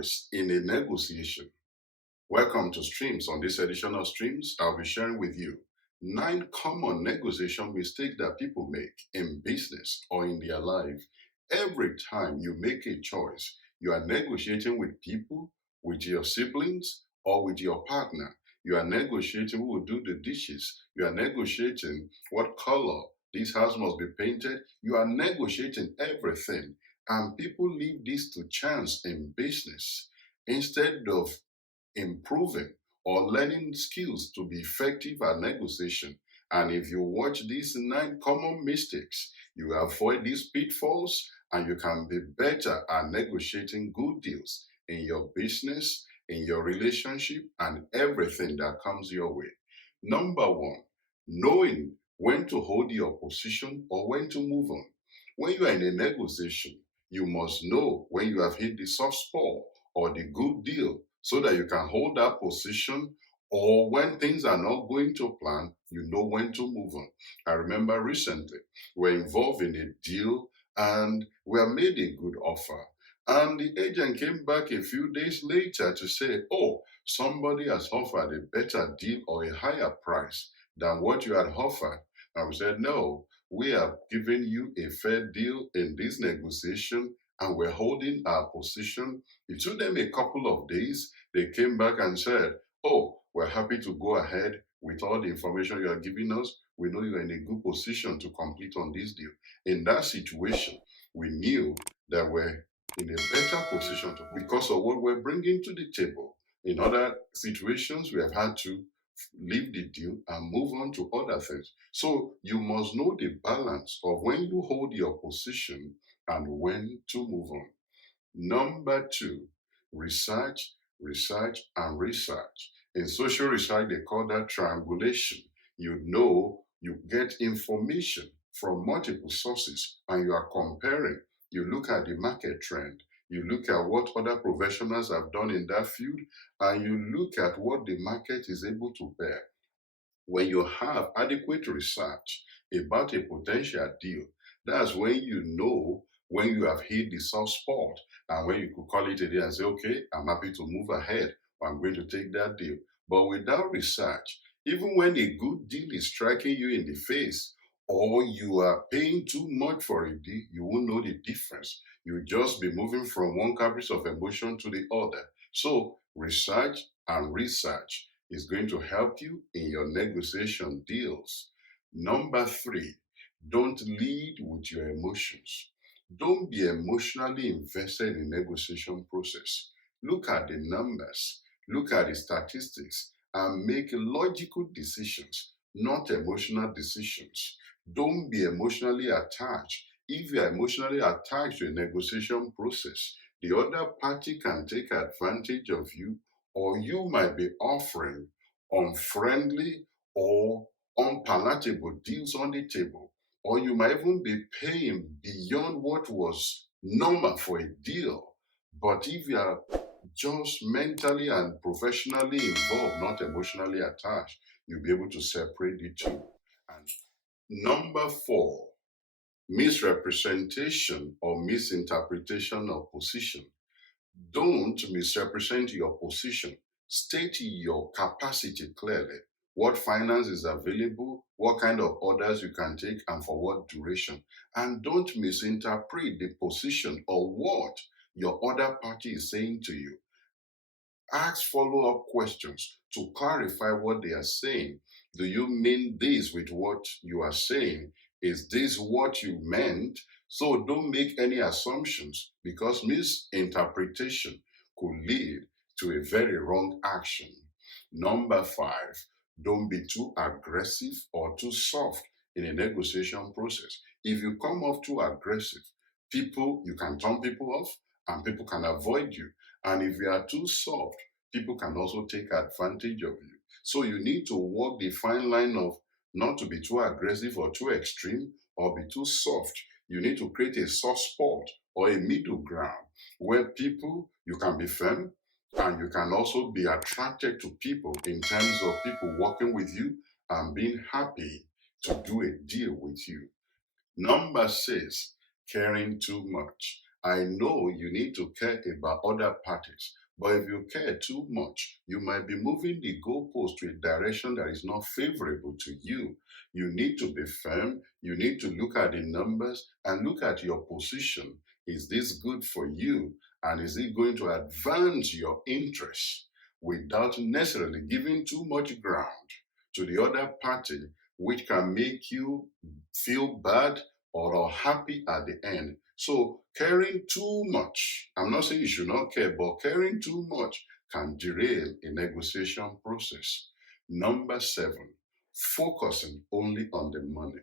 always in a negotiation. Welcome to Streams. On this edition of Streams, I'll be sharing with you 9 common negotiation mistakes that people make in business or in their life. Every time you make a choice, you are negotiating with people, with your siblings, or with your partner. You are negotiating who will do the dishes. You are negotiating what color this house must be painted. You are negotiating everything. And people leave this to chance in business instead of improving or learning skills to be effective at negotiation. And if you watch these 9 common mistakes, you avoid these pitfalls and you can be better at negotiating good deals in your business, in your relationship, and everything that comes your way. Number 1, knowing when to hold your position or when to move on. When you are in a negotiation, you must know when you have hit the soft spot or the good deal so that you can hold that position, or when things are not going to plan, you know when to move on. I remember recently we were involved in a deal and we were made a good offer. And the agent came back a few days later to say, oh, somebody has offered a better deal or a higher price than what you had offered. And we said, no, we have given you a fair deal in this negotiation and we're holding our position. It took them a couple of days. They came back and said, oh, we're happy to go ahead with all the information you are giving us. We know you're in a good position to complete on this deal. In that situation, we knew that we're in a better position because of what we're bringing to the table. In other situations, we have had to leave the deal and move on to other things. So you must know the balance of when you hold your position and when to move on. Number 2, research, and research. In social research, they call that triangulation. You get information from multiple sources and you are comparing. You look at the market trend. You look at what other professionals have done in that field, and you look at what the market is able to bear. When you have adequate research about a potential deal, that's when you know when you have hit the soft spot and when you could call it a day and say, okay, I'm happy to move ahead, or I'm going to take that deal. But without research, even when a good deal is striking you in the face, or you are paying too much for a deal, you won't know the difference. You'll just be moving from one caprice of emotion to the other. So research and research is going to help you in your negotiation deals. Number 3, don't lead with your emotions. Don't be emotionally invested in negotiation process. Look at the numbers, look at the statistics, and make logical decisions, not emotional decisions. Don't be emotionally attached. If you are emotionally attached to a negotiation process, the other party can take advantage of you, or you might be offering unfriendly or unpalatable deals on the table, or you might even be paying beyond what was normal for a deal. But if you are just mentally and professionally involved, not emotionally attached, you'll be able to separate the two. And number 4, misrepresentation or misinterpretation of position. Don't misrepresent your position. State your capacity clearly. What finance is available, what kind of orders you can take, and for what duration. And don't misinterpret the position or what your other party is saying to you. Ask follow-up questions to clarify what they are saying. Do you mean this with what you are saying? Is this what you meant? So don't make any assumptions, because misinterpretation could lead to a very wrong action. Number 5, don't be too aggressive or too soft in a negotiation process. If you come off too aggressive, you can turn people off and people can avoid you. And if you are too soft, people can also take advantage of you. So you need to walk the fine line of not to be too aggressive or too extreme or be too soft. You need to create a soft spot or a middle ground where you can be firm and you can also be attracted to people in terms of people working with you and being happy to do a deal with you. Number 6, caring too much. I know you need to care about other parties, but if you care too much, you might be moving the goalpost to a direction that is not favorable to you. You need to be firm. You need to look at the numbers and look at your position. Is this good for you? And is it going to advance your interests without necessarily giving too much ground to the other party, which can make you feel bad or unhappy at the end? So, caring too much, I'm not saying you should not care, but caring too much can derail a negotiation process. Number 7, focusing only on the money.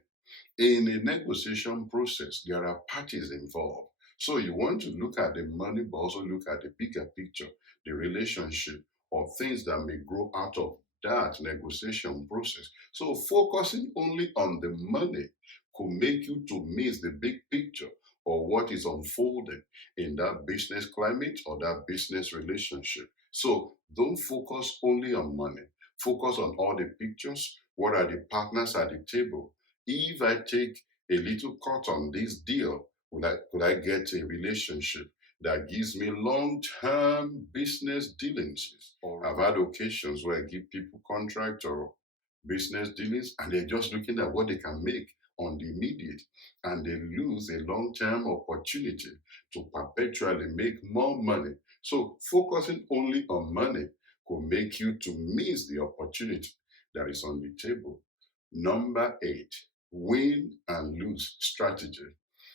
In a negotiation process, there are parties involved. So you want to look at the money, but also look at the bigger picture, the relationship, or things that may grow out of that negotiation process. So focusing only on the money could make you to miss the big picture or what is unfolding in that business climate or that business relationship. So don't focus only on money. Focus on all the pictures. What are the partners at the table? If I take a little cut on this deal, could I get a relationship that gives me long-term business dealings? Or I've had occasions where I give people contract or business dealings and they're just looking at what they can make on the immediate, and they lose a long-term opportunity to perpetually make more money. So focusing only on money could make you to miss the opportunity that is on the table. Number 8, win and lose strategy.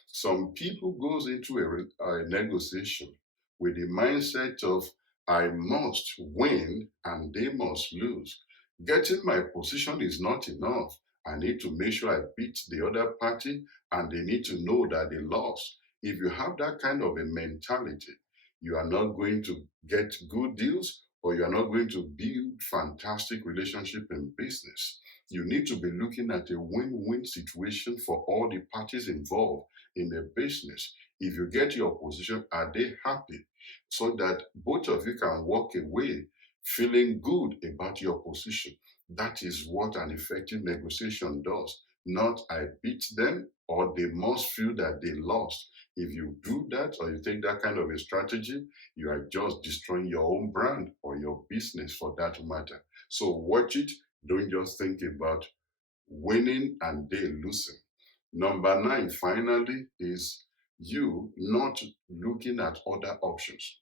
Some people goes into a negotiation with the mindset of I must win and they must lose. Getting my position is not enough. I need to make sure I beat the other party and they need to know that they lost. If you have that kind of a mentality, you are not going to get good deals or you are not going to build fantastic relationship in business. You need to be looking at a win-win situation for all the parties involved in the business. If you get your position, are they happy? So that both of you can walk away feeling good about your position. That is what an effective negotiation does. Not I beat them or they must feel that they lost. If you do that or you take that kind of a strategy, you are just destroying your own brand or your business for that matter. So watch it. Don't just think about winning and they losing. Number 9, finally, is you not looking at other options.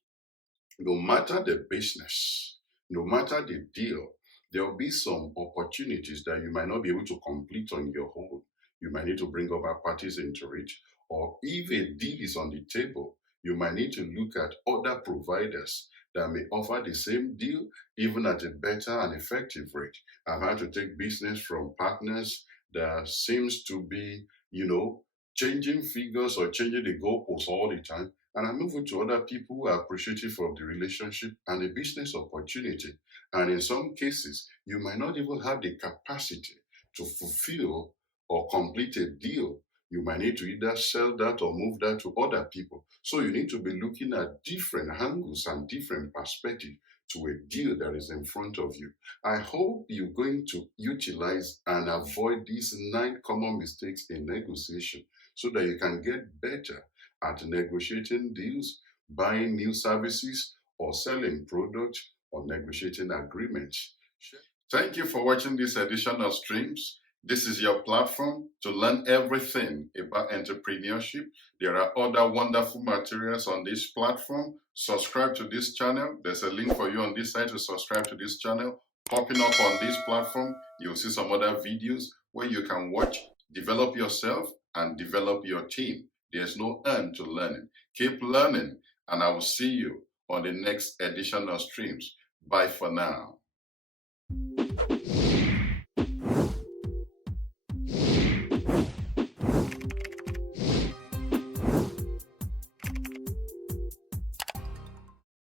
No matter the business, no matter the deal, there will be some opportunities that you might not be able to complete on your own. You might need to bring other parties into it. Or if a deal is on the table, you might need to look at other providers that may offer the same deal, even at a better and effective rate. I've had to take business from partners that seems to be, changing figures or changing the goalposts all the time. And I move it to other people who are appreciative of the relationship and the business opportunity. And in some cases, you might not even have the capacity to fulfill or complete a deal. You might need to either sell that or move that to other people. So you need to be looking at different angles and different perspectives to a deal that is in front of you. I hope you're going to utilize and avoid these 9 common mistakes in negotiation so that you can get better at negotiating deals, buying new services, or selling products, or negotiating agreements. Thank you for watching this edition of Streams. This is your platform to learn everything about entrepreneurship. There are other wonderful materials on this platform. Subscribe to this channel. There's a link for you on this side to subscribe to this channel. Popping up on this platform, you'll see some other videos where you can watch, develop yourself, and develop your team. There's no end to learning. Keep learning, and I will see you on the next edition of Streams. Bye for now.